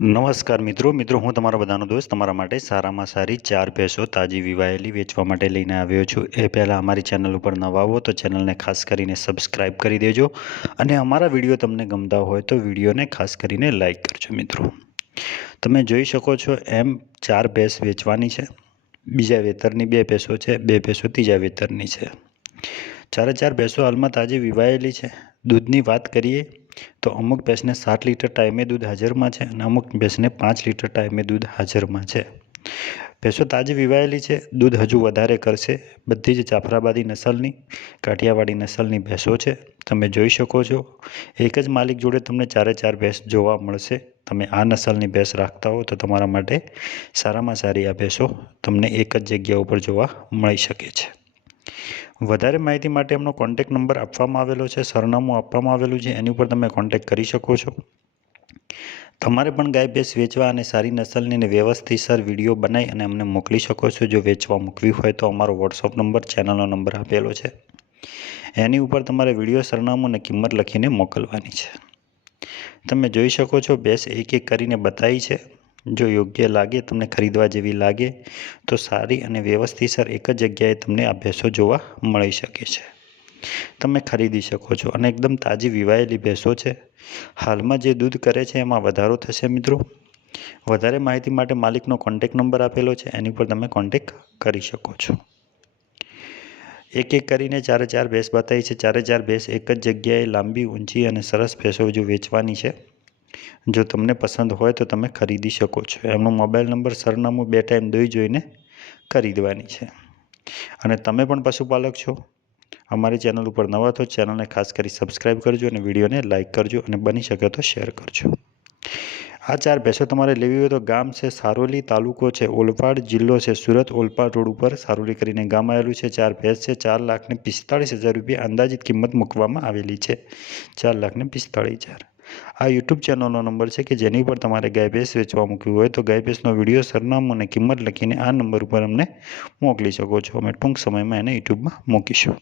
નમસ્કાર મિત્રો. મિત્રો, હું તમારા બધાનો દોસ્ત, તમારા માટે સારામાં સારી ચાર ભેંસો તાજી વિવાયેલી વેચવા માટે લઈને આવ્યો છું. એ પહેલાં અમારી ચેનલ ઉપર નવા આવો તો ચેનલને ખાસ કરીને સબસ્ક્રાઇબ કરી દેજો અને અમારા વીડિયો તમને ગમતા હોય તો વિડીયોને ખાસ કરીને લાઈક કરજો મિત્રો. તમે જોઈ શકો છો એમ ચાર ભેંસ વેચવાની છે. બીજા વેતરની બે ભેંસો છે, બે ભેંસો ત્રીજા વેતરની છે. ચારે ચાર ભેંસો હાલમાં તાજી વિવાયેલી છે. દૂધની વાત કરીએ તો અમુક ભેંસને સાત લીટર ટાઈમે દૂધ હાજરમાં છે અને અમુક ભેંસને પાંચ લીટર ટાઈમે દૂધ હાજરમાં છે. ભેંસો તાજી વિવાયેલી છે, દૂધ હજુ વધારે કરશે. બધી જ જાફરાબાદી નસલની, કાઠિયાવાડી નસલની ભેંસો છે. તમે જોઈ શકો છો, એક જ માલિક જોડે તમને ચારે ચાર ભેંસ જોવા મળશે. તમે આ નસલની ભેંસ રાખતા હો તો તમારા માટે સારામાં સારી આ ભેંસો તમને એક જ જગ્યા ઉપર જોવા મળી શકે છે. વધારે માહિતી માટે એમનો કોન્ટેક નંબર આપવામાં આવેલો છે, સરનામું આપવામાં આવેલું છે, એની ઉપર તમે કોન્ટેક કરી શકો છો. તમારે પણ ગાય ભેંસ વેચવા અને સારી નસલની અને વ્યવસ્થિતસર વીડિયો બનાવી અને અમને મોકલી શકો છો. જો વેચવા મૂકવી હોય તો અમારો વોટ્સઅપ નંબર ચેનલનો નંબર આપેલો છે. એની ઉપર તમારે વીડિયો, સરનામું અને કિંમત લખીને મોકલવાની છે. તમે જોઈ શકો છો, ભેંસ એક એક કરીને બતાવી છે. જો યોગ્ય લાગે, તમને ખરીદવા જેવી લાગે, તો સારી અને વ્યવસ્થિતસર એક જ જગ્યાએ તમને આ જોવા મળી શકે છે. તમે ખરીદી શકો છો અને એકદમ તાજી વિવાયેલી ભેંસો છે. હાલમાં જે દૂધ કરે છે, એમાં વધારો થશે મિત્રો. વધારે માહિતી માટે માલિકનો કોન્ટેક નંબર આપેલો છે, એની પર તમે કોન્ટેક કરી શકો છો. એક એક કરીને ચારે ચાર ભેંસ બતાવી છે. ચારે ચાર ભેંસ એક જ જગ્યાએ લાંબી, ઊંચી અને સરસ ભેંસો જો વેચવાની છે જો તમને પસંદ હોય તો તમે ખરીદી શકો છો. એમનો મોબાઈલ નંબર સરનામું બે ટાઈમ દોઈ જોઈને ખરીદવાની છે. અને તમે પણ પશુપાલક છો, અમારી ચેનલ ઉપર નવા તો ચેનલને ખાસ કરી સબસ્ક્રાઈબ કરજો અને વિડીયોને લાઇક કરજો અને બની શકે તો શેર કરજો. આ ચાર ભેંસો તમારે લેવી હોય તો ગામ છે સારોલી, તાલુકો છે ઓલપાડ, જિલ્લો છે સુરત. ઓલપાડ રોડ ઉપર સારોલી કરીને ગામ આવેલું છે. ચાર ભેંસ છે, ચાર લાખને પિસ્તાળીસ હજાર રૂપિયા અંદાજિત કિંમત મૂકવામાં આવેલી છે. ચાર લાખને પિસ્તાળીસ હજાર. આ યુટ્યુબ ચેનલનો નંબર છે કે જેની ઉપર તમારે ગાય ભેંસ વેચવા મૂકવી હોય તો ગાય ભેંસનો વીડિયો, સરનામું અને કિંમત લખીને આ નંબર ઉપર અમને મોકલી શકો છો. અમે ટૂંક સમયમાં એને યુટ્યુબમાં મૂકીશું.